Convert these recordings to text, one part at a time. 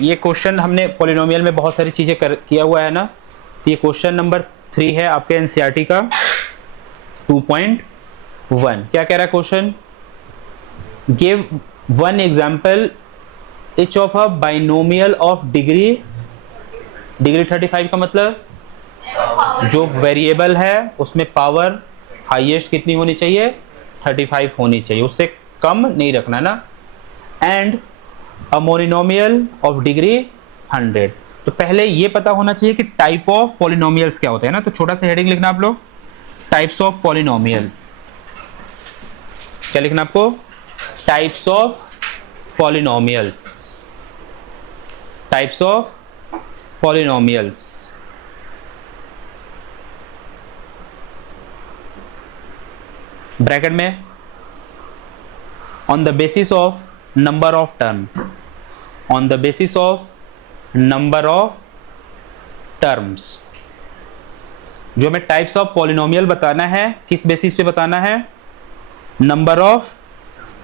ये क्वेश्चन हमने पॉलिनोमियल में बहुत सारी चीजें किया हुआ है ना। तो ये क्वेश्चन नंबर 3 है आपके एनसीईआरटी का 2.1। क्या कह रहा है question? Give one example each of a binomial of degree 35 का मतलब जो वेरिएबल है उसमें पावर हाईएस्ट कितनी होनी चाहिए? 35 होनी चाहिए, उससे कम नहीं रखना ना। And a monomial of degree 100। तो पहले ये पता होना चाहिए कि टाइप ऑफ पॉलिनोमियल्स क्या होते हैं ना। तो छोटा सा हेडिंग लिखना आप लोग, टाइप्स ऑफ पॉलिनोमियल। क्या लिखना आपको? Types of polynomials. Types of polynomials. Bracket में on the basis of number of term, on the basis of number of terms. जो हमें टाइप्स ऑफ पॉलिनोमियल बताना है किस बेसिस पे बताना है? नंबर ऑफ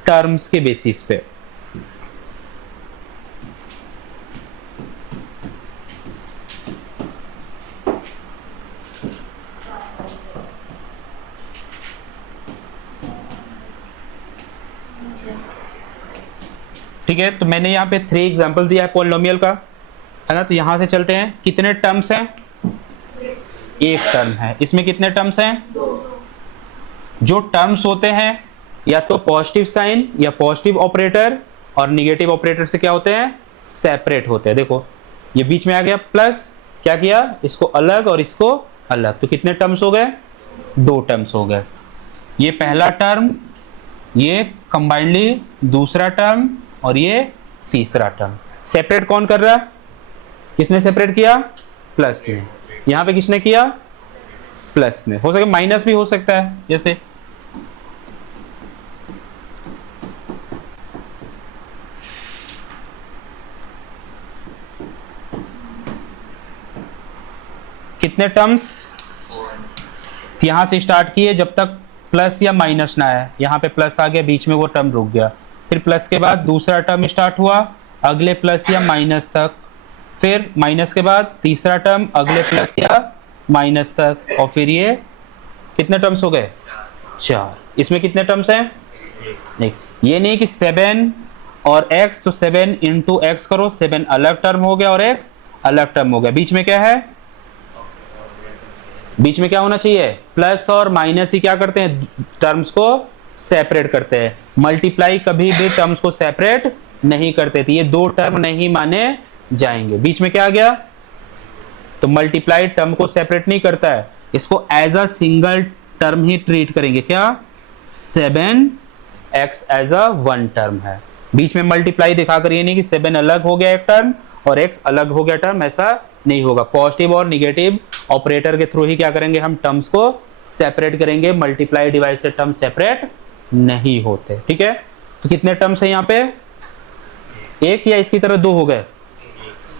टर्म्स के बेसिस पे। ठीक है, तो मैंने यहाँ पे 3 एग्जांपल दिया है पॉलिनोमियल का, है ना। तो यहां से चलते हैं, कितने टर्म्स हैं? एक टर्म है। इसमें कितने टर्म्स हैं? जो टर्म्स होते हैं या तो पॉजिटिव साइन या पॉजिटिव ऑपरेटर और निगेटिव ऑपरेटर से क्या होते हैं? सेपरेट होते हैं। देखो ये बीच में आ गया प्लस, क्या किया? इसको अलग और इसको अलग। तो कितने टर्म्स हो गए? 2 टर्म्स हो गए। ये पहला टर्म, ये कंबाइंडली दूसरा टर्म और ये तीसरा टर्म। सेपरेट कौन कर रहा है? किसने सेपरेट किया? प्लस ने। यहां पे किसने किया? प्लस ने। हो सके माइनस भी हो सकता है, जैसे कितने टर्म्स? यहां से स्टार्ट किए जब तक प्लस या माइनस ना आए। यहां पे प्लस आ गया, बीच में वो टर्म रुक गया। फिर प्लस के बाद दूसरा टर्म स्टार्ट हुआ अगले प्लस या माइनस तक। फिर माइनस के बाद तीसरा टर्म अगले प्लस या माइनस तक। और फिर ये कितने टर्म्स हो गए? 4। इसमें कितने टर्म्स हैं? एक। ये नहीं कि 7 और x, तो 7 इंटू एक्स करो, 7 अलग टर्म हो गया और x अलग टर्म हो गया। बीच में क्या है? बीच में क्या होना चाहिए? प्लस और माइनस ही क्या करते हैं? टर्म्स को सेपरेट करते हैं। मल्टीप्लाई कभी भी टर्म्स को सेपरेट नहीं करते थे। ये 2 टर्म नहीं माने जाएंगे। बीच में क्या आ गया? तो मल्टीप्लाई टर्म को सेपरेट नहीं करता है, इसको एज अ सिंगल टर्म ही ट्रीट करेंगे। क्या? 7x एज अ 1 टर्म है। बीच में मल्टीप्लाई दिखाकर ये नहीं कि 7 अलग हो गया एक टर्म और x अलग हो गया टर्म, ऐसा नहीं होगा। पॉजिटिव और निगेटिव ऑपरेटर के थ्रू ही क्या करेंगे? हम टर्म्स को सेपरेट करेंगे। मल्टीप्लाई डिवाइड से टर्म सेपरेट नहीं होते। ठीक है, तो कितने टर्म्स है यहाँ पे? एक या इसकी तरह 2 हो गए?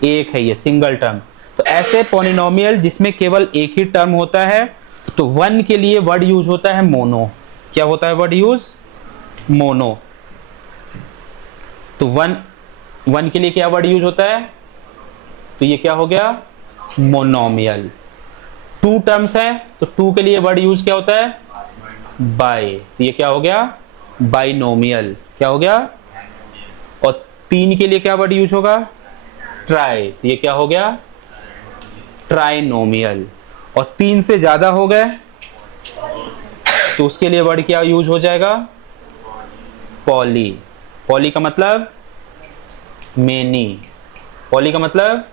एक है, ये सिंगल टर्म। तो ऐसे पॉलिनोमियल जिसमें केवल एक ही टर्म होता है, तो 1 के लिए वर्ड यूज होता है मोनो। क्या होता है वर्ड यूज? मोनो। तो 1 के लिए क्या वर्ड यूज होता है? तो ये क्या हो गया? मोनोमियल। 2 टर्म्स है तो 2 के लिए वर्ड यूज क्या होता है? बाय। तो ये क्या हो गया? बाइनोमियल। क्या हो गया? और 3 के लिए क्या वर्ड यूज होगा? ट्राई। तो ये क्या हो गया? ट्राइनोमियल। और 3 से ज्यादा हो गए तो उसके लिए वर्ड क्या यूज हो जाएगा? पॉली। पॉली का मतलब मेनी। पॉली का मतलब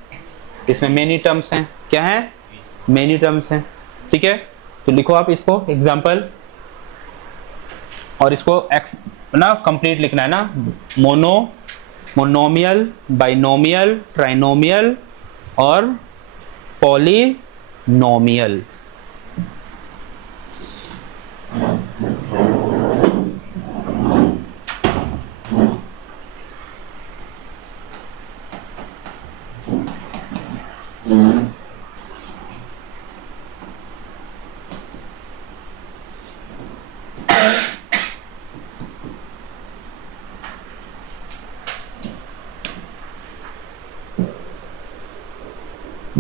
इसमें मेनी टर्म्स हैं। क्या है? मेनी टर्म्स हैं। ठीक है, तो लिखो आप इसको एग्जांपल, और इसको एक्स ना कंप्लीट लिखना है ना। मोनो, मोनोमियल, बाइनोमियल, ट्राइनोमियल और पॉलिनोमियल।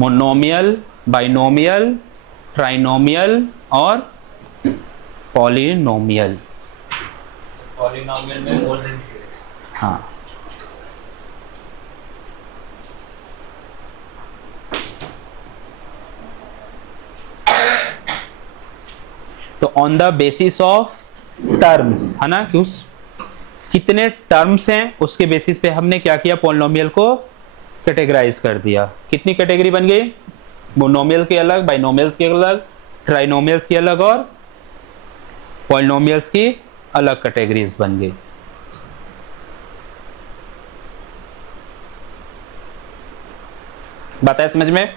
मोनोमियल, बाइनोमियल, ट्राइनोमियल और पॉलिनोमियल। पॉलिनोमियल में मोर देन 3x। हाँ, तो on the basis of terms, है ना, कि उस कितने टर्म्स हैं उसके बेसिस पे हमने क्या किया, पॉलिनोमियल को कैटेगराइज कर दिया। कितनी कैटेगरी बन गई, मोनोमियल के अलग, बाइनोमियल्स के अलग, ट्राइनोमियल्स की अलग और पॉलिनोमियल्स की अलग कैटेगरीज बन गई। बात है समझ में?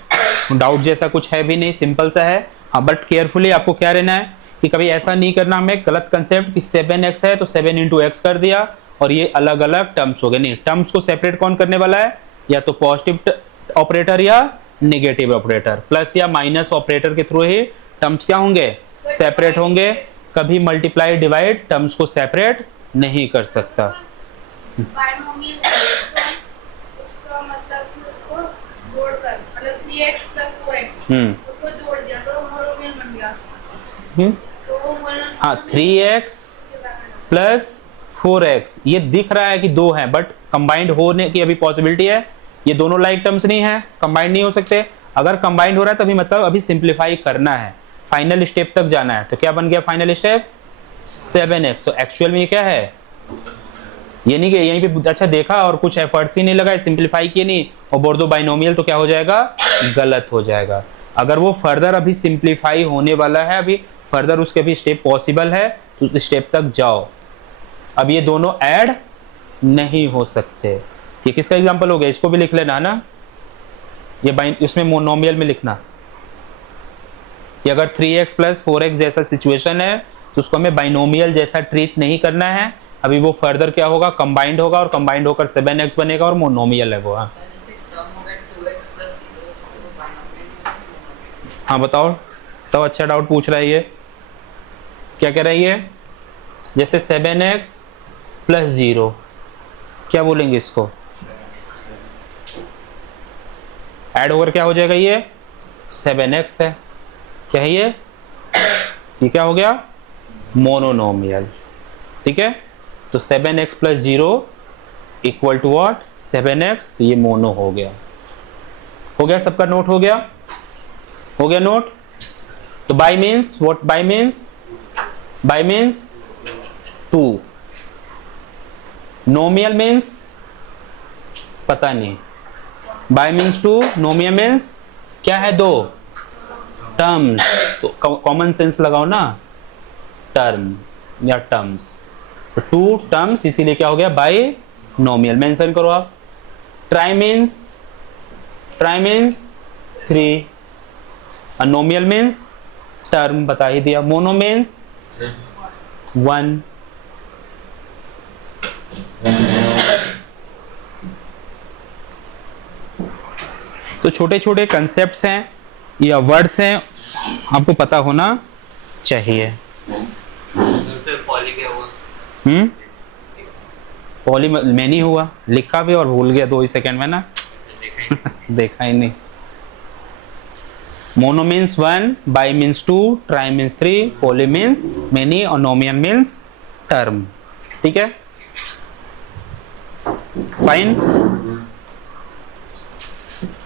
डाउट जैसा कुछ है भी नहीं, सिंपल सा है। हाँ, बट केयरफुली आपको क्या रहना है कि कभी ऐसा नहीं करना हमें गलत कंसेप्ट कि 7x है तो 7 इंटू एक्स कर दिया और ये अलग अलग टर्म्स हो गए। नहीं, टर्म्स को सेपरेट कौन करने वाला है, या तो पॉजिटिव ऑपरेटर या नेगेटिव ऑपरेटर, प्लस या माइनस ऑपरेटर के थ्रू ही टर्म्स क्या होंगे, सेपरेट होंगे। कभी मल्टीप्लाई डिवाइड टर्म्स को सेपरेट नहीं कर सकता। बाइनोमियल है तो उसका मतलब कि उसको जोड़कर मतलब 3x + 4x उसको जोड़ दिया तो मोनोमियल बन गया। तो वो हाँ, 3x प्लस 4x, ये दिख रहा है कि दो हैं बट कंबाइंड होने की अभी पॉसिबिलिटी है। ये दोनों लाइक टर्म्स नहीं है, कंबाइंड नहीं हो सकते। अगर कंबाइंड हो रहा है तभी मतलब अभी सिंप्लीफाई करना है, फाइनल स्टेप तक जाना है। तो क्या बन गया फाइनल स्टेप, 7x। तो एक्चुअल में ये क्या है, ये नहीं कि यहीं पे अच्छा देखा और कुछ एफर्ट्स ही नहीं लगाए, सिंप्लीफाई किए नहीं और बोल दो बाइनोमियल, तो क्या हो जाएगा, गलत हो जाएगा। अगर वो फर्दर अभी सिंप्लीफाई होने वाला है, अभी फर्दर उसके भी स्टेप पॉसिबल है तो उस स्टेप तक जाओ। अब ये दोनों ऐड नहीं हो सकते। ये किसका एग्जांपल हो गया, इसको भी लिख लेना है ना, ये उसमें मोनोमियल में लिखना कि अगर 3x + 4x जैसा सिचुएशन है तो उसको हमें बाइनोमियल जैसा ट्रीट नहीं करना है। अभी वो फर्दर क्या होगा, कंबाइंड होगा और कंबाइंड होकर 7x बनेगा और मोनोमियल है वो। हाँ बताओ, तो अच्छा डाउट पूछ रहा है ये, क्या कह रही है, जैसे 7x + 0, क्या बोलेंगे इसको, ऐड होकर क्या हो जाएगा, ये 7x है, क्या है ये क्या हो गया, मोनोनोमियल। ठीक है, तो 7x + 0 equal to what, 7x, तो ये मोनो हो गया। हो गया सबका नोट, हो गया, हो गया नोट। तो by means what, by means 2, नोमियल means पता नहीं, बाई मीन्स 2, नोमियल मीन्स क्या है, 2 टर्म्स। तो कॉमन सेंस लगाओ ना, टर्म या टर्म्स, तो 2 टर्म्स, इसीलिए क्या हो गया, बाई नोमियल मेंशन करो आप। ट्राई मीन्स 3, और नोमियल मीन्स टर्म बता ही दिया, मोनो मीन्स 1। तो छोटे छोटे कंसेप्ट्स हैं या वर्ड्स हैं, आपको पता होना चाहिए। पॉली में नहीं हुआ, लिखा भी और भूल गया 2 ही सेकंड में ना देखा ही नहीं। Mono means 1, by means 2, try means 3, poly means many और नोमियल मीन्स टर्म। ठीक है, फाइन।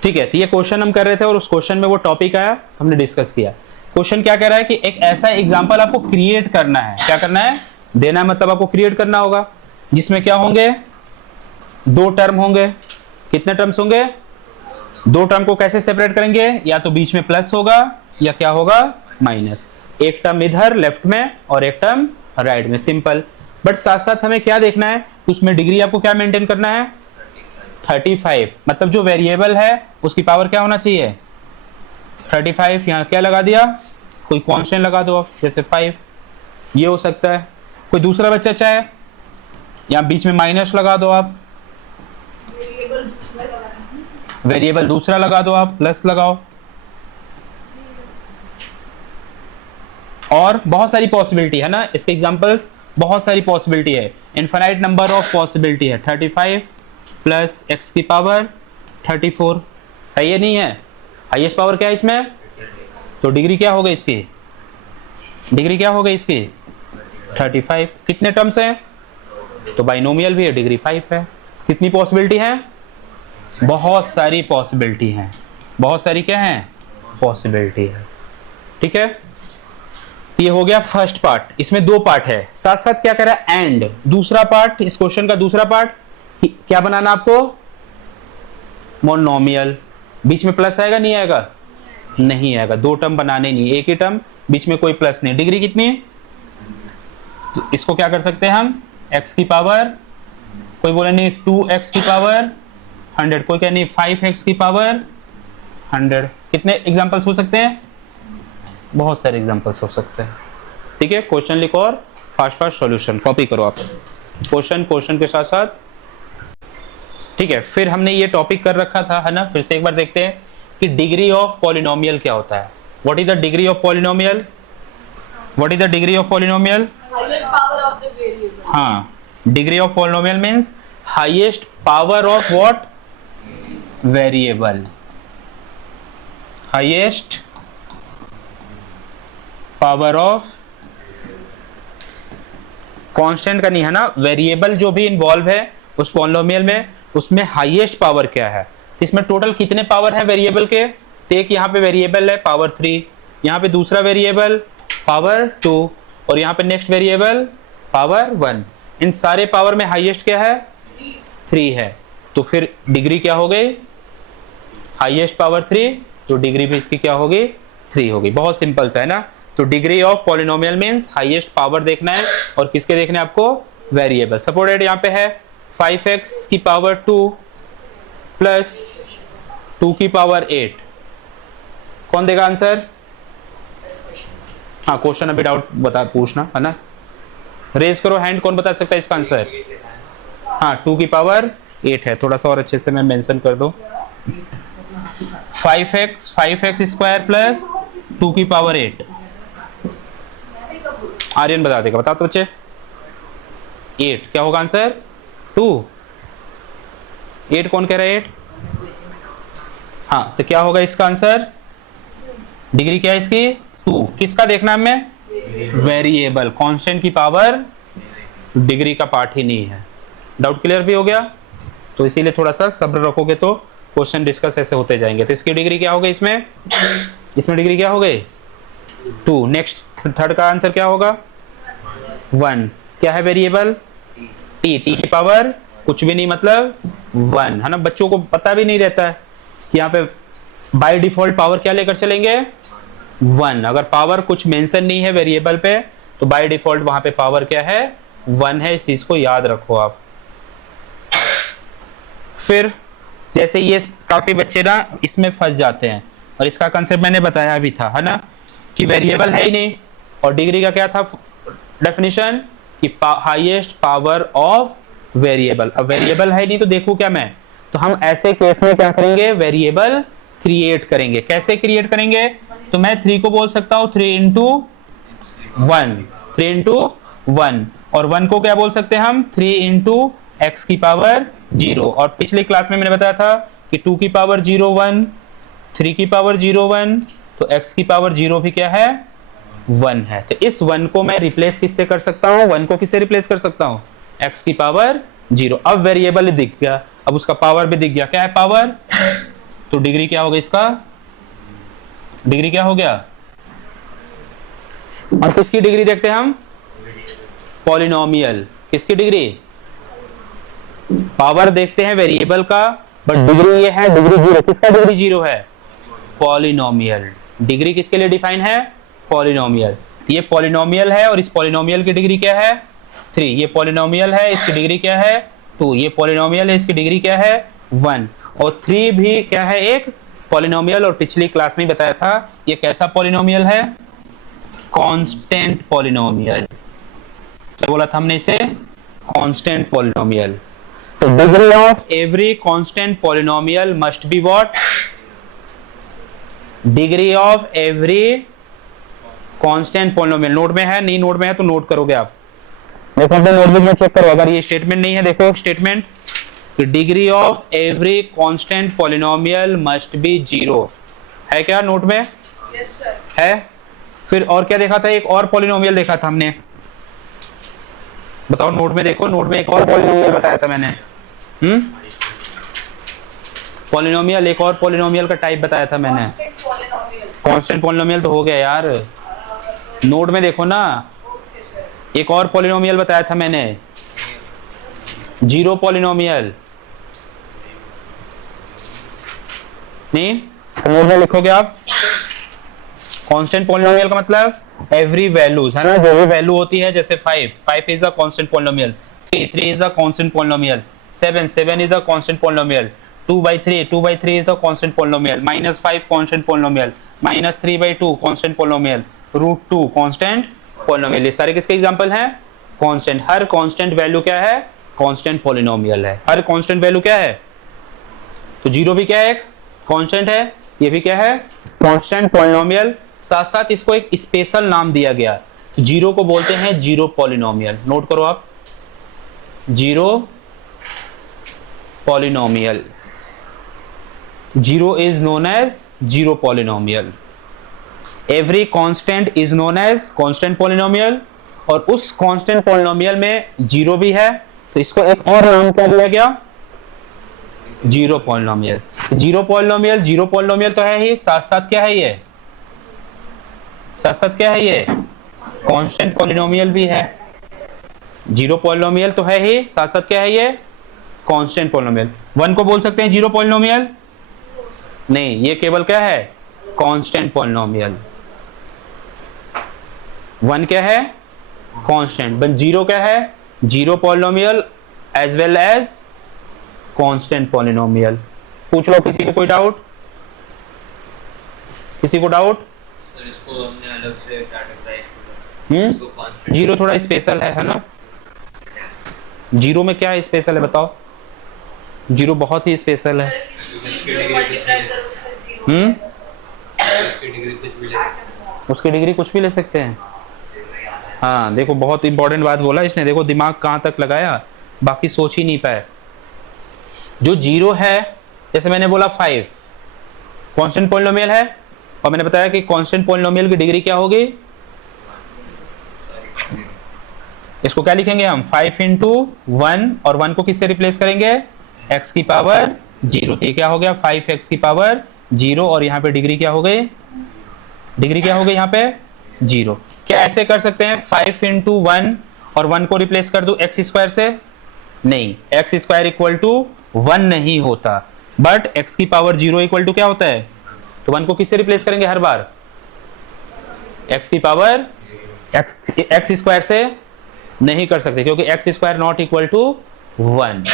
ठीक है, तो ये क्वेश्चन हम कर रहे थे और उस क्वेश्चन में वो टॉपिक आया, हमने डिस्कस किया। क्वेश्चन क्या कह रहा है कि एक ऐसा एग्जांपल आपको क्रिएट करना है। क्या करना है, देना है, मतलब आपको क्रिएट करना होगा, जिसमें क्या होंगे, 2 टर्म होंगे। कितने टर्म्स होंगे, 2 टर्म को कैसे सेपरेट करेंगे, या तो बीच में प्लस होगा या क्या होगा, माइनस। एक टर्म इधर लेफ्ट में और एक टर्म राइट में, सिंपल। बट साथ साथ हमें क्या देखना है, उसमें डिग्री आपको क्या मेंटेन करना है, 35। मतलब जो वेरिएबल है उसकी पावर क्या होना चाहिए, 35। यहाँ क्या लगा दिया, कोई कांस्टेंट लगा दो आप, जैसे 5, ये हो सकता है। कोई दूसरा बच्चा चाहे यहाँ बीच में माइनस लगा दो आप, वेरिएबल दूसरा लगा दो आप, प्लस लगाओ। और बहुत सारी पॉसिबिलिटी है ना, इसके एग्जांपल्स बहुत सारी पॉसिबिलिटी है, इनफाइनाइट नंबर ऑफ पॉसिबिलिटी है। 35 + x की पावर 34 है, ये नहीं है, हाईएस्ट पावर क्या है इसमें, तो डिग्री क्या हो गई इसकी, डिग्री क्या हो गई इसकी 35। कितने टर्म्स हैं, तो बाइनोमियल भी है, डिग्री 5 है। कितनी पॉसिबिलिटी है, बहुत सारी पॉसिबिलिटी हैं, बहुत सारी क्या है पॉसिबिलिटी है। ठीक है, ये हो गया फर्स्ट पार्ट। इसमें दो पार्ट है, साथ साथ क्या करा एंड, दूसरा पार्ट इस क्वेश्चन का दूसरा पार्ट क्या बनाना आपको, मोनोमियल। बीच में प्लस आएगा नहीं आएगा, नहीं आएगा, दो टर्म बनाने नहीं, एक ही टर्म, बीच में कोई प्लस नहीं। डिग्री कितनी है, तो इसको क्या कर सकते हैं हम, x की पावर, कोई बोले नहीं 2x की पावर 100, कोई क्या नहीं 5x की पावर 100। कितने एग्जांपल्स हो सकते हैं, बहुत सारे एग्जांपल्स हो सकते हैं। ठीक है, क्वेश्चन लिखो और फास्ट फास्ट सॉल्यूशन कॉपी करो आप, क्वेश्चन के साथ साथ। ठीक है, फिर हमने ये टॉपिक कर रखा था, है ना, फिर से एक बार देखते हैं कि डिग्री ऑफ पॉलिनोमियल क्या होता है। What is the degree of polynomial, what is the degree of polynomial, highest power of the variable. हाँ, degree of polynomial means highest power of what, variable, highest power of, constant का नहीं है ना, variable जो भी involve है उस polynomial में, उसमें हाईएस्ट पावर क्या है। तो इसमें टोटल कितने पावर है वेरिएबल के, तो एक यहाँ पे वेरिएबल है पावर 3, यहाँ पे दूसरा वेरिएबल पावर 2, और यहाँ पे नेक्स्ट वेरिएबल पावर 1। इन सारे पावर में हाईएस्ट क्या है 3 है, तो फिर डिग्री क्या हो गई, हाईएस्ट पावर 3, तो डिग्री भी इसकी क्या होगी 3 होगी। बहुत सिंपल सा है ना। तो degree of polynomial means highest power देखना है, और किसके देखने आपको, वेरिएबल। सपोर्टेड यहाँ पे है 5x की पावर 2 प्लस 2 की पावर 8। कौन देगा आंसर, हाँ क्वेश्चन अभी डाउट बता पूछना है ना, रेज करो हैंड, कौन बता सकता है इसका आंसर। हाँ 2 की पावर 8 है, थोड़ा सा और अच्छे से मैं मेंशन कर दो, 5x स्क्वायर प्लस 2 की पावर 8। आर्यन बता देगा, बताओ तो बच्चे, 8 क्या होगा आंसर, 2, 8 कौन कह रहा है 8, हाँ तो क्या होगा इसका आंसर, डिग्री क्या है इसकी 2। किसका देखना है हमें, वेरिएबल, कांस्टेंट की पावर, डिग्री का पार्ट ही नहीं है। डाउट क्लियर भी हो गया, तो इसीलिए थोड़ा सा सब्र रखोगे तो क्वेश्चन डिस्कस ऐसे होते जाएंगे। तो इसकी डिग्री क्या हो गई, इसमें डिग्री क्या हो गई 2। नेक्स्ट थर्ड का आंसर क्या होगा 1। क्या है वेरिएबल, टी की पावर कुछ भी नहीं, मतलब 1 है ना। बच्चों को पता भी नहीं रहता है कि यहाँ पे बाय डिफॉल्ट पावर क्या लेकर चलेंगे 1। अगर पावर कुछ मेंशन नहीं है वेरिएबल पे, तो बाय डिफॉल्ट वहां पे पावर क्या है 1 है। इस चीज को याद रखो आप। फिर जैसे ये काफी बच्चे ना इसमें फंस जाते हैं, और इसका कंसेप्ट मैंने बताया भी था, है ना, कि वेरिएबल है ही नहीं, और डिग्री का क्या था डेफिनेशन, कि हाईएस्ट पावर ऑफ वेरिएबल। अब वेरिएबल है नहीं तो देखो क्या मैं, तो हम ऐसे केस में क्या करेंगे, वेरिएबल क्रिएट करेंगे। कैसे क्रिएट करेंगे, तो मैं 3 को बोल सकता हूं 3 इंटू 1, और 1 को क्या बोल सकते हैं हम 3 इंटू एक्स की पावर 0। और पिछली क्लास में मैंने बताया था कि 2 की पावर 0 1, 3 की पावर 0 1, तो x की पावर 0 भी क्या है 1 है। तो इस 1 को मैं रिप्लेस किससे कर सकता हूं, 1 को किससे रिप्लेस कर सकता हूं, x की पावर 0। अब वेरिएबल दिख गया, अब उसका पावर भी दिख गया, क्या है पावर, तो डिग्री क्या होगा इसका, डिग्री क्या हो गया। और किसकी डिग्री देखते हैं हम, पॉलिनोमियल। किसकी डिग्री, पावर देखते हैं वेरिएबल का, बट डिग्री ये है डिग्री 0। किसका डिग्री 0 है, पॉलिनोमियल। डिग्री किसके लिए डिफाइन है, पॉलिनोमियल। ये पॉलिनोमियल है, और इस पॉलिनोमियल की डिग्री क्या है 3। ये पॉलिनोमियल है, इसकी डिग्री क्या है 2। ये पॉलिनोमियल है, इसकी डिग्री क्या है 1। और 3 भी क्या है, एक पॉलिनोमियल। और पिछली क्लास में बताया था ये कैसा पॉलिनोमियल है, कांस्टेंट पॉलिनोमियल। क्या बोला था हमने इसे, कांस्टेंट पॉलिनोमियल। तो degree of every constant polynomial must be what, degree of every constant polynomial. Note में है, नहीं नोट में है तो नोट करोगे आप, देखो अपने नोटबुक में चेक करो, अगर ये स्टेटमेंट नहीं है देखो statement, degree of every constant polynomial must be 0। है क्या नोट में? Yes sir. है। फिर और क्या देखा था? एक और पॉलिनोमियल देखा था हमने, बताओ नोट में देखो, नोट में एक और पॉलिनोमियल बताया था मैंने। पॉलिनोमियल, एक और पॉलिनोमियल का टाइप बताया था मैंने। Constant polynomial. कांस्टेंट पॉलिनोमियल तो हो गया यार, नोट में देखो ना, ओके सर। एक और पॉलिनोमियल बताया था मैंने, जीरो पॉलिनोमियल। नहीं, नोट में लिखोगे आप। कांस्टेंट पॉलिनोमियल का मतलब एवरी वैल्यूज, है ना, जो भी वैल्यू होती है, जैसे 5 is a constant polynomial, 3 is a constant polynomial, 7 is a constant polynomial, 2/3 is the constant polynomial, -5 constant polynomial, -3/2 constant polynomial, √2 constant polynomial. ये सारे किसके एग्जांपल हैं? कांस्टेंट। हर कांस्टेंट वैल्यू क्या है? कांस्टेंट पॉलिनोमियल है। हर कांस्टेंट वैल्यू क्या है? तो जीरो भी क्या है? एक कांस्टेंट है। ये भी क्या है? Constant polynomial. साथ साथ इसको एक स्पेशल नाम दिया गया, तो जीरो को बोलते हैं जीरो पॉलिनोमियल। नोट करो आप, zero polynomial. Zero is known as zero polynomial. Every constant is known as constant polynomial, और उस कांस्टेंट पॉलिनोमियल में जीरो भी है, तो इसको एक और नाम क्या दिया गया? Zero polynomial. जीरो पॉलिनोमियल तो है ही, साथ साथ क्या है ये? साथ साथ क्या है ये? कांस्टेंट पॉलिनोमियल भी है। जीरो पॉलिनोमियल तो है ही, साथ साथ क्या है ये? Constant polynomial. 1 को बोल सकते हैं जीरो पॉलिनोमियल? नहीं, ये केवल क्या है? Constant polynomial. 1 क्या है? कांस्टेंट। बट जीरो क्या है? Zero polynomial as well as constant polynomial. पूछ लो किसी को कोई डाउट? किसी को डाउट? सर इसको हमने अलग से कैटेगराइज किया। इसको कांस्टेंट जीरो थोड़ा स्पेशल है ना? जीरो में क्या स्पेशल है बताओ? जीरो बहुत ही स्पेशल है। इसकी डिग्री कुछ भी ले सकते हैं। उसकी डिग्री कुछ भी ले सकते हैं। हाँ देखो, बहुत इंपॉर्टेंट बात बोला इसने, देखो दिमाग कहाँ तक लगाया, बाकी सोच ही नहीं पाए। जो जीरो है, जैसे मैंने बोला 5 कांस्टेंट पॉलिनोमियल है, और मैंने बताया कि कांस्टेंट पॉलिनोमियल की डिग्री क्या होगी? इसको क्या लिखेंगे हम? 5 × 1, और 1 को किससे रिप्लेस करेंगे? x की पावर 0। ये क्या हो गया? 5x की पावर 0, और यहाँ पे डिग्री क्या हो गई? डिग्री क्या हो गई यहाँ पे? 0। क्या ऐसे कर सकते हैं 5 × 1 और 1 को रिप्लेस कर दूं x² से? नहीं, x² = 1 नहीं होता, बट x की पावर 0 = क्या होता है? तो 1 को किससे रिप्लेस करेंगे हर बार? x की पावर x² से नहीं कर सकते, क्योंकि x² ≠ 1।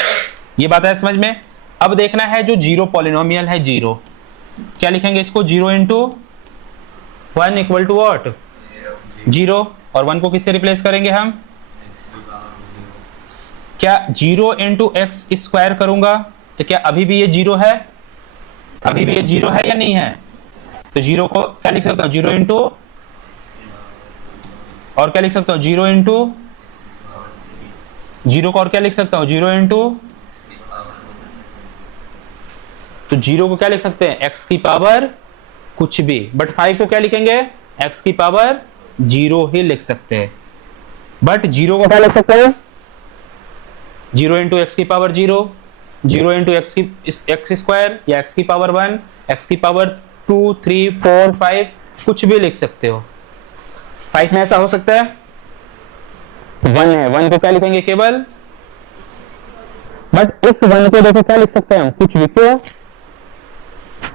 ये बात है समझ में? अब देखना है जो जीरो पॉलिनोमियल है, जीरो क्या लिखेंगे इसको? 0 × 1 = व्हाट? 0, और 1 को किससे रिप्लेस करेंगे हम? क्या 0 × x² करूंगा तो क्या अभी भी ये 0 है? अभी भी ये 0 है या नहीं है? तो 0 को क्या लिख सकता हूं? 0 × और क्या लिख सकता हूं? 0 × 0 को और क्या लिख सकता हूं? 0 × तो 0 को क्या लिख सकते हैं? x की पावर कुछ भी, बट 5 को क्या लिखेंगे? x की पावर 0 ही लिख सकते हैं। बट 0 को क्या लिख सकते हैं? 0 × x की पावर 0, 0 × x² या x की पावर 1, x की पावर 2, 3, 4, 5 कुछ भी लिख सकते हो। 5 में ऐसा हो सकता है? 1 है, 1 को क्या लिखेंगे केवल? बट इस 1 को देखो क्या लिख सकते हैं हम? कुछ भी। क्यों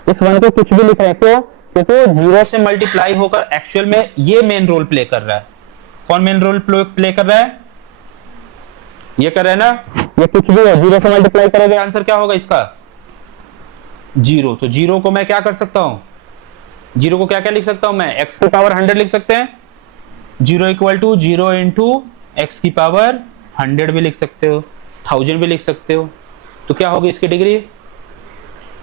इस 1 को कुछ भी लिख रहे हैं? क्यों? क्योंकि 0 से मल्टीप्लाई होकर एक्चुअल में ये मेन रोल प्ले कर रहा है। कौन मेन रोल प्ले कर रहा है? ये कर रहा है ना? ये कुछ भी है, 0 से मल्टीप्लाई करोगे, आंसर क्या होगा इसका? 0। तो 0 को मैं क्या कर सकता हूं? 0 को क्या क्या लिख सकता हूं मैं? x की पावर 100 लिख सकते हैं। 0 = 0 × x की पावर 100 भी लिख सकते हो, 1000 भी लिख सकते हो। तो क्या होगी इसकी डिग्री?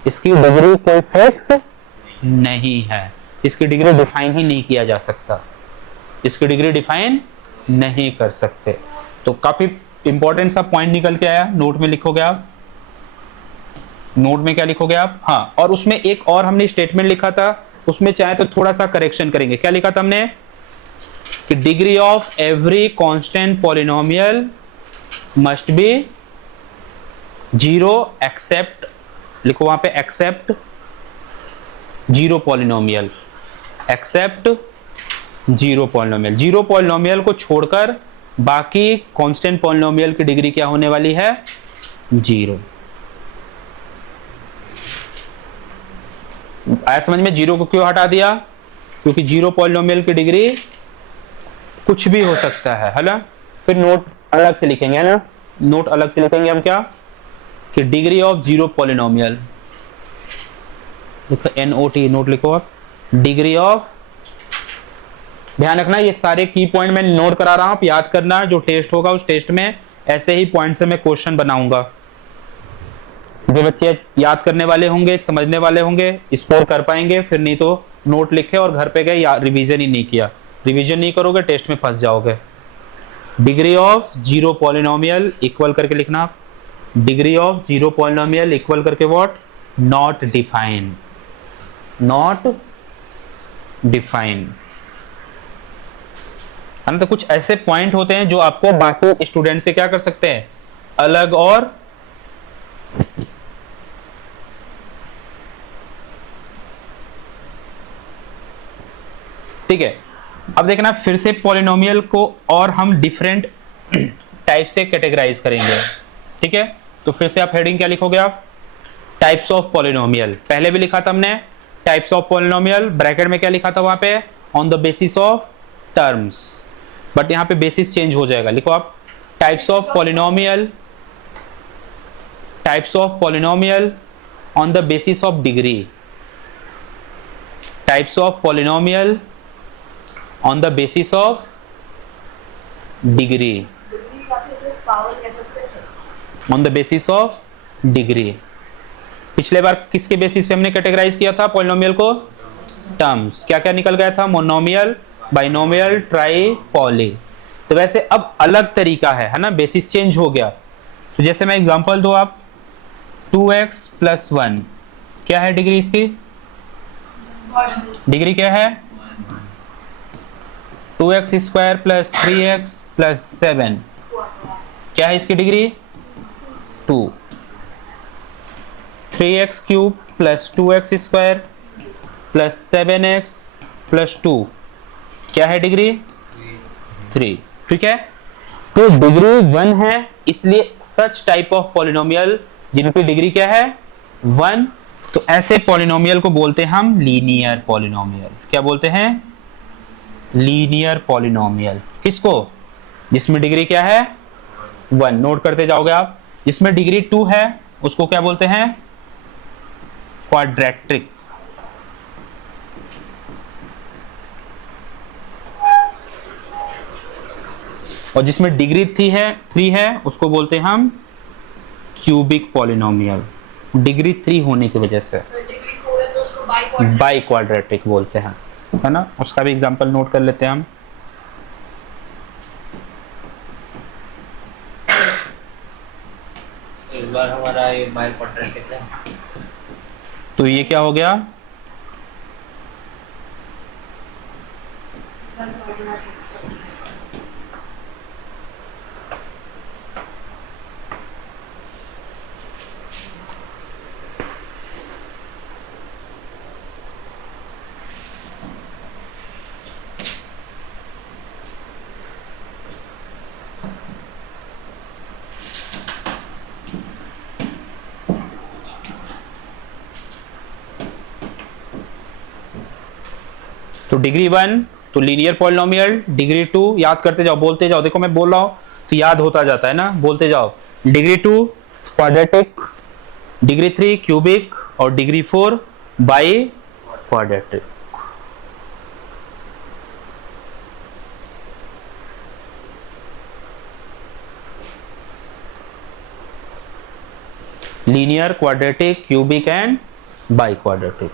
इसकी डिग्री कोई फिक्स नहीं है, इसकी डिग्री डिफाइन ही नहीं किया जा सकता, इसकी डिग्री डिफाइन नहीं कर सकते। तो काफी इंपॉर्टेंट सा पॉइंट निकल के आया, नोट में लिखोगे आप। नोट में क्या लिखोगे आप? हाँ, और उसमें एक और हमने स्टेटमेंट लिखा था उसमें चाहे तो थोड़ा सा करेक्शन करेंगे। क्या लिखा था हमने कि degree of every constant polynomial must be 0 except, लिखो वहां पे except 0 polynomial, except 0 polynomial. 0 polynomial को छोड़कर बाकी कांस्टेंट पॉलिनोमियल की डिग्री क्या होने वाली है? 0। आया समझ में? 0 को क्यों हटा दिया? क्योंकि 0 पॉलिनोमियल की डिग्री कुछ भी हो सकता है ना। फिर नोट अलग से लिखेंगे, है ना, नोट अलग से लिखेंगे हम क्या कि डिग्री ऑफ 0 पॉलिनोमियल, देखो NOT नोट लिखो आप, डिग्री ऑफ, ध्यान रखना ये सारे की पॉइंट मैं नोट करा रहा हूं, आप याद करना, जो टेस्ट होगा उस टेस्ट में ऐसे ही पॉइंट से मैं क्वेश्चन बनाऊंगा। जो बच्चे याद करने वाले होंगे, समझने वाले होंगे, स्कोर कर पाएंगे, फिर नहीं तो नोट लिखे और घर पे गए या रिवीजन ही नहीं किया। रिवीजन नहीं करोगे टेस्ट में फंस जाओगे। डिग्री ऑफ 0 पॉलिनोमियल इक्वल करके लिखना आप, डिग्री ऑफ 0 पॉलिनोमियल इक्वल करके what? Not define, not define, है ना। तो कुछ ऐसे पॉइंट होते हैं जो आपको बाकी स्टूडेंट से क्या कर सकते हैं, अलग और ठीक है। अब देखना फिर से पॉलिनोमियल को और हम डिफरेंट टाइप से कैटेगराइज करेंगे, ठीक है। तो फिर से आप हेडिंग क्या लिखोगे आप? Types of polynomial. पहले भी लिखा था हमने टाइप्स ऑफ पॉलिनोमियल, ब्रैकेट में क्या लिखा था वहां पे? On the basis of terms, but यहां पे बेसिस चेंज हो जाएगा, लिखो आप types of polynomial, types of polynomial on the basis of degree, types of polynomial on the basis of degree, on the basis of degree। पिछले बार किसके basis पे हमने कैटेगराइज किया था पॉलिनोमियल को? टर्म्स। क्या क्या निकल गया था? Monomial, binomial, try, poly. तो वैसे अब अलग तरीका है ना, बेसिस चेंज हो गया। तो जैसे मैं एग्जांपल दो आप, 2x + 1 क्या है डिग्री इसकी? डिग्री क्या है? 2x² + 3x + 7 क्या है इसकी डिग्री? 2। 3x³ + 2x² + 7x + 2 क्या है डिग्री? 3। ठीक है, तो डिग्री 1 है, इसलिए सच टाइप ऑफ पॉलिनोमियल जिनकी डिग्री क्या है? 1, तो ऐसे पॉलिनोमियल को बोलते हैं हम लीनियर पॉलिनोमियल। क्या बोलते हैं? Linear polynomial. किसको? जिसमें डिग्री क्या है? 1। नोट करते जाओगे आप। जिसमें डिग्री 2 है उसको क्या बोलते हैं? क्वाड्रेटिक। और जिसमें डिग्री 3 है उसको बोलते हैं हम क्यूबिक पॉलिनोमियल, डिग्री 3 होने की वजह से। डिग्री 4 है तो उसको बाई क्वाड्रेटिक बोलते हैं, है ना। उसका भी एग्जांपल नोट कर लेते हैं हम। इस बार हमारा ये बाई क्वाड्रेटिक है, तो ये क्या हो गया? तो डिग्री 1 तो लीनियर पॉलिनोमियल, डिग्री 2 याद करते जाओ, बोलते जाओ। देखो मैं बोल रहा हूं तो याद होता जाता है ना, बोलते जाओ। डिग्री 2 क्वाड्रेटिक, डिग्री 3 क्यूबिक और degree 4 by quadratic. Linear, quadratic, cubic and by quadratic.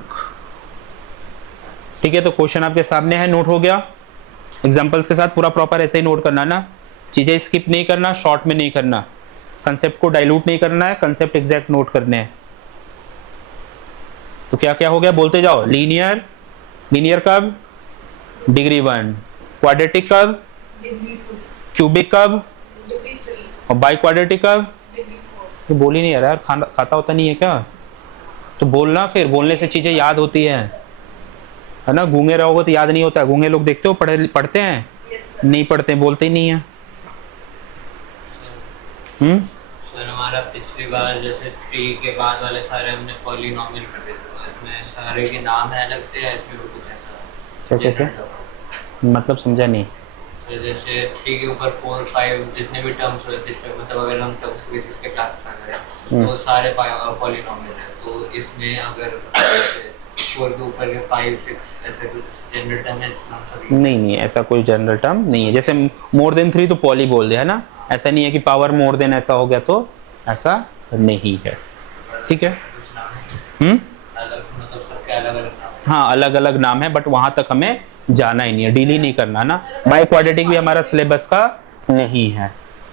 ठीक है, तो क्वेश्चन आपके सामने है, नोट हो गया। एग्जांपल्स के साथ पूरा प्रॉपर ऐसे ही नोट करना ना, चीजें स्किप नहीं करना, शॉर्ट में नहीं करना, कंसेप्ट को डाइल्यूट नहीं करना है, कंसेप्ट एग्जैक्ट नोट करने हैं। तो क्या क्या हो गया बोलते जाओ। लीनियर, लीनियर कब? डिग्री 1। क्वाड्रेटिक कब? डिग्री 2, क्यूबिक कब? डिग्री 3, और बाई क्वाड्रेटिक कब? डिग्री 4। ये बोल ही नहीं आ रहा यार, खाना खाता होता नहीं है क्या? तो बोलना, फिर बोलने से चीजें याद होती हैं, है ना। गूंगे रहोगे तो याद नहीं होता। गूंगे लोग देखते हो पढ़ते हैं? Yes sir. नहीं पढ़ते, बोलते ही नहीं है। सर हमारा पिछली बार जैसे 3 के बाद वाले सारे हमने पॉलिनोमियल कर दिए थे, तो इसमें सारे के नाम है अलग से या इसमें भी कुछ ऐसा? क्या क्या? मतलब समझा नहीं। तो जैसे 3 के ऊपर 4, 5 जितने भी टर्म्स हुए पिछले, मतलब अगर हम टर्म्स के बेसिस पे क्लासिफाई करें तो सारे पॉलिनोमियल है। तो इसमें अगर 4 के ऊपर के 5, 6 ऐसे कुछ जनरल टर्म है जिसमें हम सभी? नहीं, ऐसा कोई जनरल टर्म नहीं है। जैसे मोर देन 3 तो पॉली बोल दिया, है ना। ऐसा नहीं है कि पावर मोर देन ऐसा हो गया, तो ऐसा नहीं है। ठीक है। कुछ नाम है अलग, मतलब सबके अलग अलग नाम है? हाँ, अलग अलग नाम है, बट वहां तक हमें जाना ही नहीं है, डील ही नहीं करना ना। बाई क्वाड्रेटिक भी हमारा सिलेबस का नहीं है।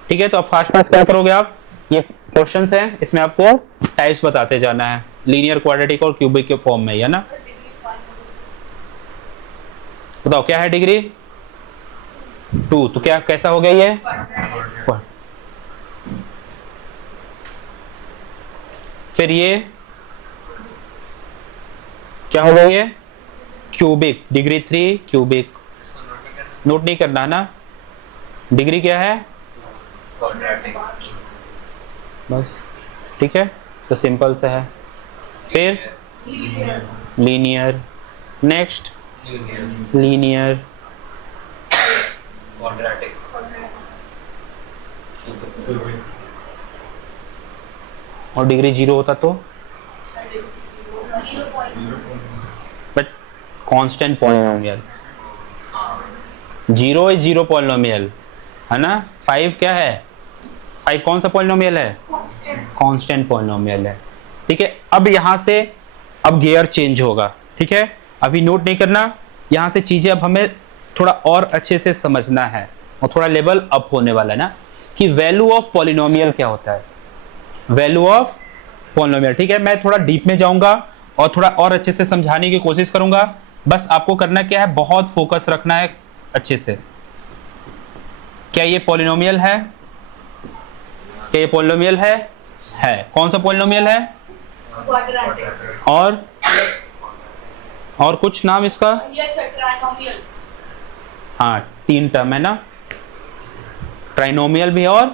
ठीक है, तो अब फास्ट फास्ट क्या करोगे आप? ये क्वेश्चंस हैं, इसमें आपको टाइप्स बताते जाना है, लीनियर, क्वाड्रेटिक और क्यूबिक के फॉर्म में, है ना। बताओ क्या है डिग्री 2, तो क्या कैसा हो गया ये? फिर ये क्या हो गया ये? Cubic, degree 3 cubic. नोट नहीं करना ना। डिग्री क्या है? क्वाड्रेटिक। बस, ठीक है, तो सिंपल सा है। फिर लीनियर, नेक्स्ट लीनियर, क्वाड्रेटिक, और डिग्री 0 होता तो? But constant polynomial, 0 is 0 polynomial, है ना। 5 क्या है? 5 कौन सा पॉलिनोमियल है? कांस्टेंट पॉलिनोमियल है। ठीक है, अब यहां से अब गियर चेंज होगा। ठीक है, अभी नोट नहीं करना, यहां से चीजें अब हमें थोड़ा और अच्छे से समझना है, और थोड़ा लेवल अप होने वाला है ना, कि वैल्यू ऑफ पॉलिनोमियल क्या होता है, वैल्यू ऑफ पॉलिनोमियल। ठीक है, मैं थोड़ा डीप में जाऊंगा और थोड़ा और अच्छे से समझाने की कोशिश करूंगा। बस आपको करना क्या है, बहुत फोकस रखना है अच्छे से। क्या ये पॉलिनोमियल है? क्या ये पॉलिनोमियल है? है। कौन सा पॉलिनोमियल है? क्वाड्रेटिक। और कुछ नाम इसका? Yes sir, trinomial. हाँ, 3 टर्म है ना, ट्राइनोमियल भी और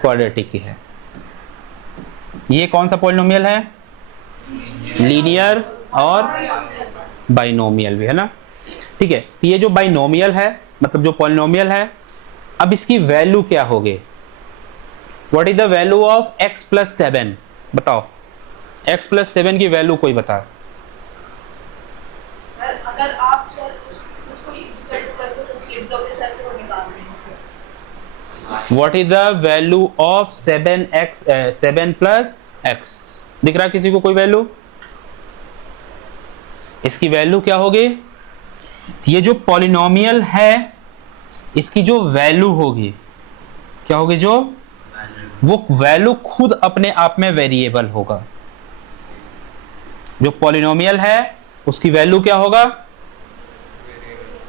क्वाड्रेटिक ही है। ये कौन सा पॉलिनोमियल है? लीनियर और बाइनोमियल भी, है ना। ठीक है, तो ये जो बाइनोमियल है, मतलब जो पॉलिनोमियल है, अब इसकी वैल्यू क्या होगी? What is the value of x plus 7? बताओ, x प्लस 7 की वैल्यू कोई बता। सर अगर आप सर उसको इक्वल टू कर दो तो फ्लिप दोगे सर तो निकाल देंगे। What is the value of 7 plus x? दिख रहा किसी को कोई वैल्यू? इसकी वैल्यू क्या होगी? ये जो पॉलिनोमियल है इसकी जो वैल्यू होगी, क्या होगी? जो वो वैल्यू खुद अपने आप में वेरिएबल होगा। जो पॉलिनोमियल है उसकी वैल्यू क्या होगा?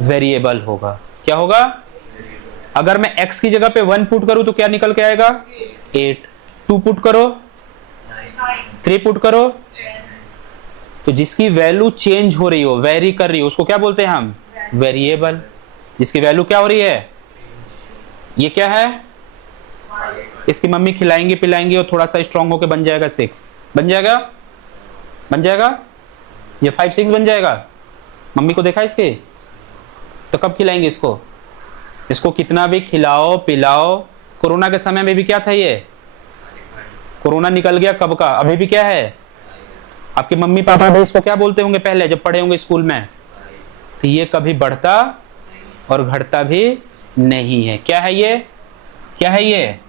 वेरिएबल होगा। क्या होगा? अगर मैं x की जगह पे 1 पुट करूं तो क्या निकल के आएगा? 8। 2 पुट करो, 3 पुट करो, तो जिसकी वैल्यू चेंज हो रही हो, वेरी कर रही हो, उसको क्या बोलते हैं हम? वेरिएबल। जिसकी वैल्यू क्या हो रही है? ये क्या है? इसकी मम्मी खिलाएंगे पिलाएंगे और थोड़ा सा स्ट्रांग होकर बन जाएगा 6। बन जाएगा? बन जाएगा? ये 5, 6 बन जाएगा। मम्मी को देखा इसके? तो कब खिलाएंगे इसको? इसको कितना भी खिलाओ पिलाओ। कोरोना के समय में भी क्या था? ये कोरोना निकल गया कब का, अभी भी क्या है? आपके मम्मी पापा भी इसको क्या बोलते होंगे पहले जब पढ़े होंगे स्कूल में? तो ये कभी बढ़ता और घटता भी नहीं है। क्या है ये? क्या है ये?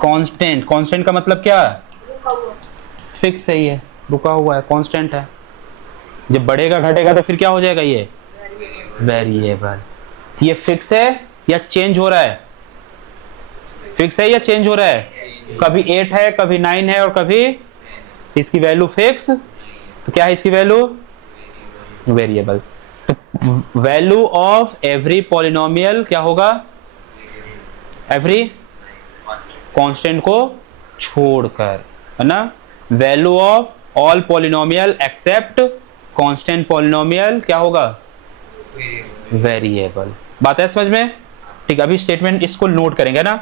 कांस्टेंट। कांस्टेंट का मतलब क्या? फिक्स है, ये रुका हुआ है, कांस्टेंट है। जब बढ़ेगा घटेगा तो फिर क्या हो जाएगा? ये वेरिएबल। ये फिक्स है या चेंज हो रहा है? फिक्स है या चेंज हो रहा है? कभी 8 है, कभी 9 है और कभी, इसकी वैल्यू फिक्स। तो क्या है इसकी वैल्यू? वेरिएबल। तो वैल्यू ऑफ एवरी पॉलिनोमियल क्या होगा? एवरी कांस्टेंट को छोड़कर, है ना। Value of all polynomial except constant polynomial क्या होगा? वेरिएबल। बात है समझ में? ठीक है, अभी स्टेटमेंट इसको नोट करेंगे ना,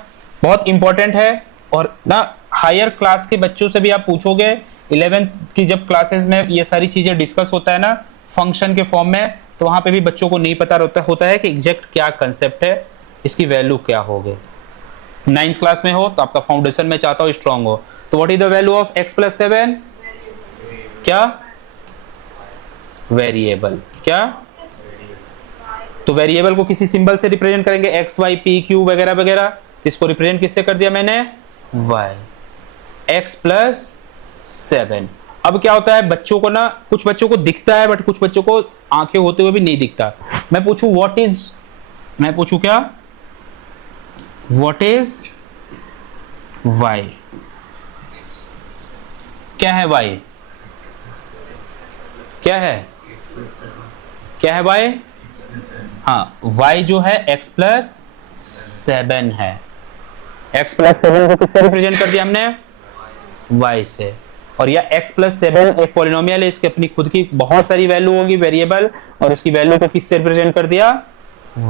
बहुत इंपॉर्टेंट है। और ना हायर क्लास के बच्चों से भी आप पूछोगे, 11th की जब क्लासेस में ये सारी चीजें डिस्कस होता है ना फंक्शन के फॉर्म में, तो वहां पे भी बच्चों को नहीं पता होता है कि एग्जैक्ट क्या कंसेप्ट है, इसकी वैल्यू क्या होगी। 9th क्लास में हो तो आपका फाउंडेशन में चाहता हूँ स्ट्रांग हो। तो what is the value of x plus 7? क्या? वेरिएबल। क्या? तो वेरिएबल को किसी सिंबल से रिप्रेजेंट करेंगे, एक्स वाई पी क्यू वगैरह वगैरह। तो इसको रिप्रेजेंट किससे कर दिया मैंने? y x plus 7। अब क्या होता है बच्चों को ना, कुछ बच्चों को दिखता है बट कुछ बच्चों को आंखें होते हुए भी नहीं दिखता। मैं पूछूं क्या? What is y? क्या है y? क्या है y? हाँ, y जो है x प्लस 7 है। x प्लस 7 को किससे रिप्रेजेंट कर दिया हमने? y से। और यह x प्लस 7 एक पॉलिनोमियल है, इसकी अपनी खुद की बहुत सारी वैल्यू होगी वेरिएबल, और उसकी वैल्यू को किससे रिप्रेजेंट कर दिया?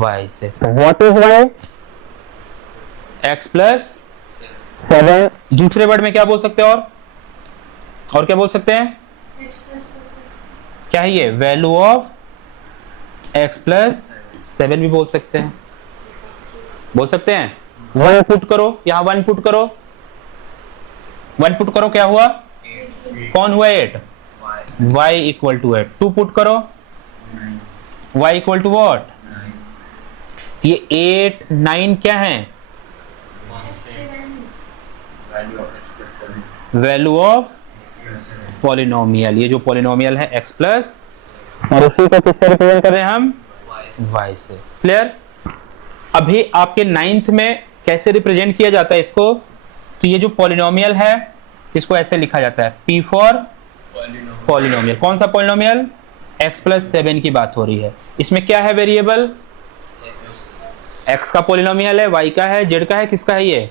y से। What is y? x plus 7। दूसरे वर्ड में क्या बोल सकते हैं? और क्या बोल सकते हैं? क्या है ये? वैल्यू ऑफ x प्लस 7 भी बोल सकते हैं। बोल सकते हैं। 1 पुट करो, यहां 1 पुट करो, 1 पुट करो, क्या हुआ? कौन हुआ? 8। y equal to 8। 2 पुट करो, y इक्वल टू वॉट? ये 8 9 क्या है? Value of polynomial. ये जो पॉलिनोमियल है x प्लस, और उसी को किससे रिप्रेजेंट कर रहे हैं हम? y से। क्लियर? अभी आपके 9th में कैसे रिप्रेजेंट किया जाता है इसको? तो ये जो पॉलिनोमियल है इसको ऐसे लिखा जाता है, p फॉर पॉलिनोमियल। कौन सा पॉलिनोमियल? x प्लस 7 की बात हो रही है। इसमें क्या है वेरिएबल? x का पॉलिनोमियल है, y का है, z का है, किसका है ये?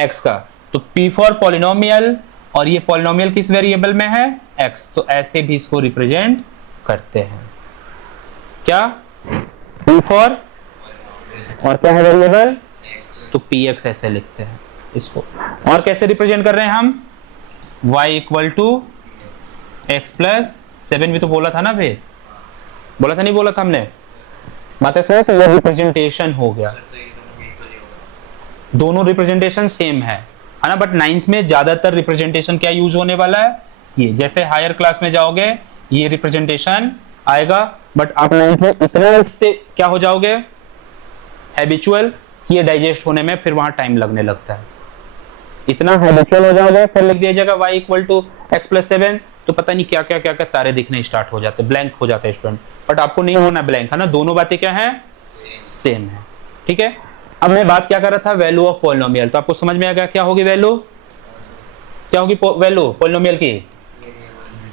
x का। तो p फॉर पॉलिनोमियल, और ये पॉलिनोमियल किस वेरिएबल में है? x। तो ऐसे भी इसको रिप्रेजेंट करते हैं। क्या? p फॉर, और क्या है वेरिएबल? तो px ऐसे लिखते हैं इसको। और कैसे रिप्रेजेंट कर रहे हैं हम? y equal to x plus 7 भी तो बोला था ना भाई, बोला था नहीं बोला था हमने? बात ऐसा है कि ये रिप्रेजेंटेशन हो गया, दोनों रिप्रेजेंटेशन सेम है ना। बट 9th में ज्यादातर रिप्रेजेंटेशन क्या यूज होने वाला है? ये। जैसे हायर क्लास में जाओगे ये रिप्रेजेंटेशन आएगा, बट आप 9th में इतना इससे क्या हो जाओगे? हैबिचुअल, ये डाइजेस्ट होने में फिर वहां टाइम लगने लगता है। इतना हैबिचुअल हो जाओगे, फिर लिख दिया जाएगा y equal to x plus 7, तो पता नहीं क्या क्या क्या क्या तारे दिखने स्टार्ट हो जाते, ब्लैंक हो जाता है स्टूडेंट। बट आपको नहीं होना ब्लैंक, है ना। दोनों बातें क्या है? सेम है। ठीक है। अब मैं बात क्या कर रहा था? Value of polynomial. तो आपको समझ में आ गया क्या होगी वैल्यू? क्या होगी वैल्यू पॉलिनोमियल की?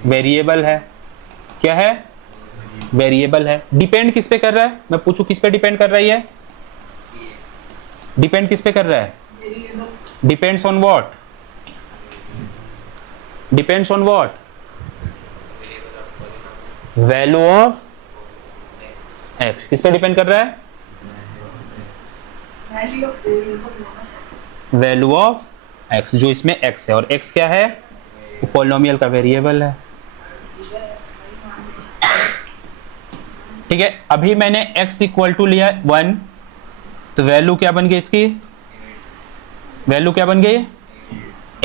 वेरिएबल है। क्या है? वेरिएबल है। डिपेंड किस पे कर रहा है? मैं पूछूं किस पे डिपेंड कर रही है? डिपेंड किस पे कर रहा है? Depends on what? Depends on what? Value of x। किस पे डिपेंड कर रहा है? वैल्यू ऑफ x, जो इसमें x है। और x क्या है? पॉलिनोमियल का वेरिएबल है। ठीक है। अभी मैंने x इक्वल टू लिया 1, तो वैल्यू क्या बन गई इसकी? वैल्यू क्या बन गई?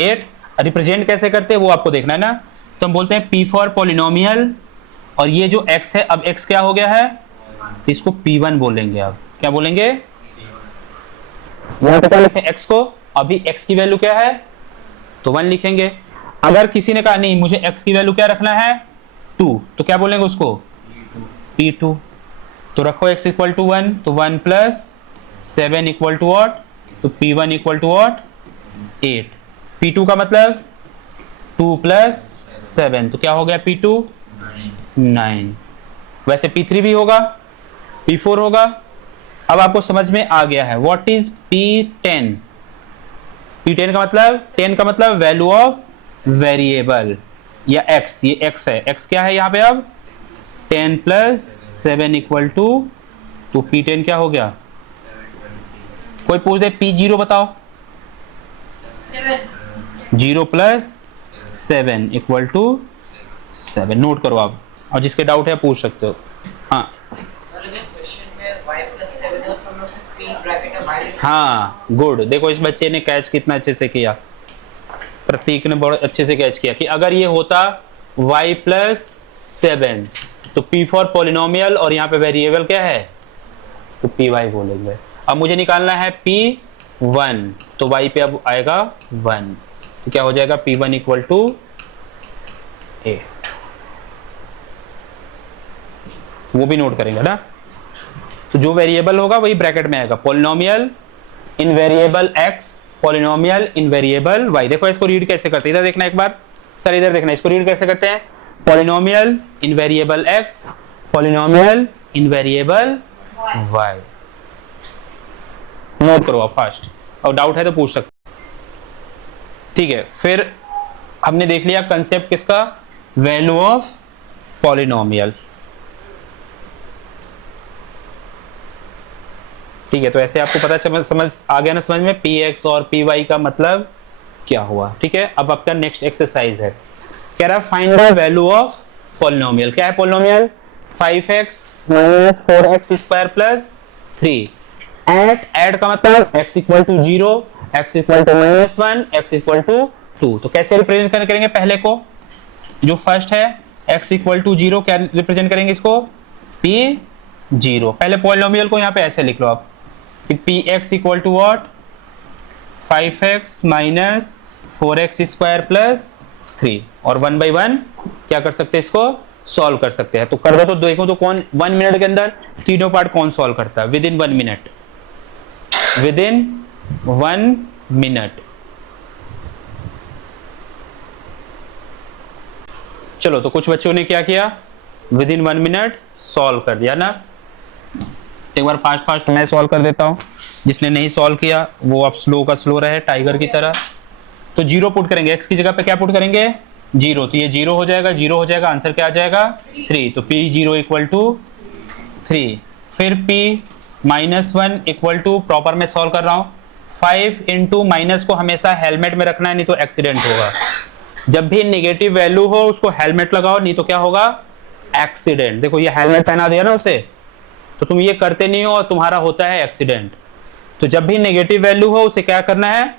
8। रिप्रेजेंट कैसे करते हैं वो आपको देखना है ना। तो हम बोलते हैं p फॉर पॉलिनोमियल, और ये जो x है, अब x क्या हो गया है? तो इसको p1 बोलेंगे। अब क्या बोलेंगे? यहाँ पे क्या लिखें? x को। अभी x की वैल्यू क्या है? तो 1 लिखेंगे। अगर किसी ने कहा नहीं मुझे x की वैल्यू क्या रखना है? 2, तो क्या बोलेंगे उसको? p2। तो रखो x इक्वल टू 1, तो 1 प्लस 7 इक्वल टू वॉट? तो p1 equal to what? 8। p2 का मतलब 2 प्लस 7, तो क्या हो गया p2? 9। वैसे P3 भी होगा, P4 होगा। अब आपको समझ में आ गया है व्हाट इज P10। P10 का मतलब, 10 का मतलब वैल्यू ऑफ वेरिएबल या x, ये x है, x क्या है यहाँ पे अब 10 प्लस 7 इक्वल टू, तो P10 क्या हो गया? कोई पूछ दे P0 बताओ। 0 प्लस 7 इक्वल टू 7, नोट करो आप, और जिसके डाउट है पूछ सकते हो। हाँ हाँ गुड, देखो इस बच्चे ने कैच कितना अच्छे से किया, प्रतीक ने बहुत अच्छे से कैच किया कि अगर ये होता y प्लस 7 तो P4 पॉलिनोमियल और यहाँ पे वेरिएबल क्या है तो Py बोलेंगे। अब मुझे निकालना है P1, तो y पे अब आएगा 1, तो क्या हो जाएगा P1 इक्वल टू 8, वो भी नोट करेंगे ना। तो जो वेरिएबल होगा वही ब्रैकेट में आएगा, पॉलिनोमियल इन वेरिएबल x, पॉलिनोमियल इन वेरिएबल y। देखो इसको रीड कैसे करते हैं, इधर देखना एक बार सर, इधर देखना, इसको रीड कैसे करते हैं, पॉलिनोमियल इन वेरिएबल x, पॉलिनोमियल इन वेरिएबल y। नोट करो आप फास्ट, और डाउट है तो पूछ सकते। ठीक है, फिर हमने देख लिया कंसेप्ट किसका, वैल्यू ऑफ पॉलिनोमियल। ठीक है, तो ऐसे आपको पता समझ आ गया ना, समझ में Px और Py का मतलब क्या हुआ। ठीक है, अब आपका नेक्स्ट एक्सरसाइज है, कह रहा है find the value of polynomial. क्या है polynomial, 5x minus 4x square plus 3। Add का मतलब x equal to 0, x equal to -1, x equal to 2। तो कैसे रिप्रेजेंट करेंगे, पहले को जो फर्स्ट है x इक्वल टू 0, क्या रिप्रेजेंट करेंगे इसको P0। पहले पॉलिनोमियल को यहाँ पे ऐसे लिख लो आप कि Px equal to what 5x minus 4x square plus 3, और 1 बाई 1 क्या कर सकते हैं, इसको सॉल्व कर सकते हैं। तो कर दो, तो देखो तो कौन 1 मिनट के अंदर तीनों पार्ट कौन सॉल्व करता है, with in 1 minute, with in 1 minute. चलो, तो कुछ बच्चों ने क्या किया, विद इन 1 मिनट सॉल्व कर दिया ना। एक बार फास्ट मैं सॉल्व कर देता हूं, जिसने नहीं सॉल्व किया वो अब स्लो का स्लो रहे, टाइगर की तरह। तो 0 पुट करेंगे, x की जगह पे क्या पुट करेंगे 0, तो ये 0 हो जाएगा, 0 हो जाएगा, आंसर क्या आ जाएगा 3। तो P0 इक्वल टू 3। फिर P -1 इक्वल टू, प्रॉपर में सॉल्व कर रहा हूँ, 5 इंटू माइनस को हमेशा हेलमेट में रखना है, नहीं तो एक्सीडेंट होगा। जब भी नेगेटिव वैल्यू हो उसको हेलमेट लगाओ, नहीं तो क्या होगा एक्सीडेंट। देखो ये हेलमेट पहना दिया ना उसे, तो तुम ये करते नहीं हो और तुम्हारा होता है एक्सीडेंट। तो जब भी नेगेटिव वैल्यू हो उसे क्या करना है,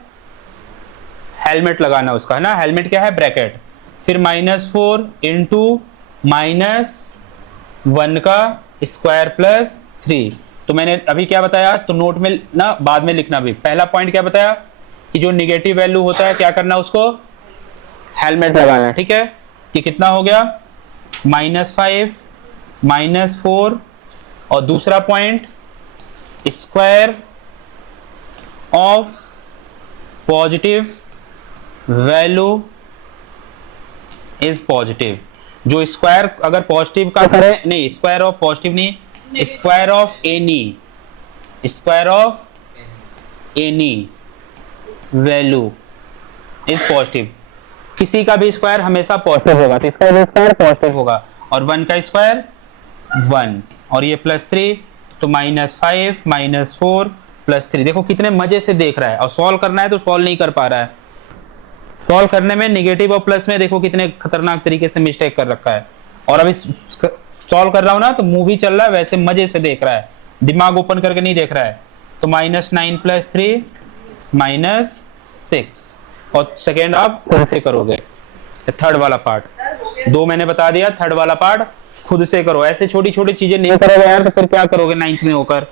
हेलमेट लगाना उसका, है ना। हेलमेट क्या है, ब्रैकेट, फिर -4 इंटू -1 का स्क्वायर प्लस 3। तो मैंने अभी क्या बताया, तो नोट में ना बाद में लिखना भी, पहला पॉइंट क्या बताया कि जो नेगेटिव वैल्यू होता है क्या करना, उसको हेलमेट लगाना। ठीक है, कि कितना हो गया -5 -4, और दूसरा point square of positive value is positive. जो स्क्वायर अगर पॉजिटिव का करें, नहीं स्क्वायर ऑफ पॉजिटिव नहीं, square of any, square of any value is positive. किसी का भी स्क्वायर हमेशा पॉजिटिव होगा, तो इसका भी स्क्वायर पॉजिटिव होगा, और 1 का स्क्वायर 1, और ये +3, तो -5 -4 +3। देखो कितने मजे से देख रहा है, और सॉल्व करना है तो सॉल्व नहीं कर पा रहा है। सॉल्व करने में नेगेटिव और प्लस में देखो कितने खतरनाक तरीके से मिस्टेक कर रखा है। और अभी सॉल्व कर रहा हूं ना, तो मूवी चल रहा है वैसे मजे से देख रहा है, दिमाग ओपन करके नहीं देख रहा है। तो -9 + 3 -6, और सेकेंड आप खुद से करोगे, थर्ड वाला पार्ट 2 मैंने बता दिया, थर्ड वाला पार्ट खुद से करो। ऐसे छोटी छोटी चीजें नहीं करोगे यार तो फिर क्या करोगे 9th में होकर,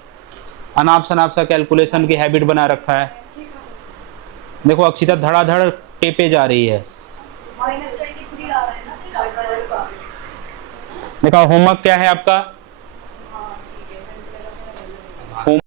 अनाप शनाप सा कैलकुलेशन की हैबिट बना रखा है। देखो अक्षिता धड़ाधड़ टेपे जा रही है। देखो होमवर्क क्या है आपका,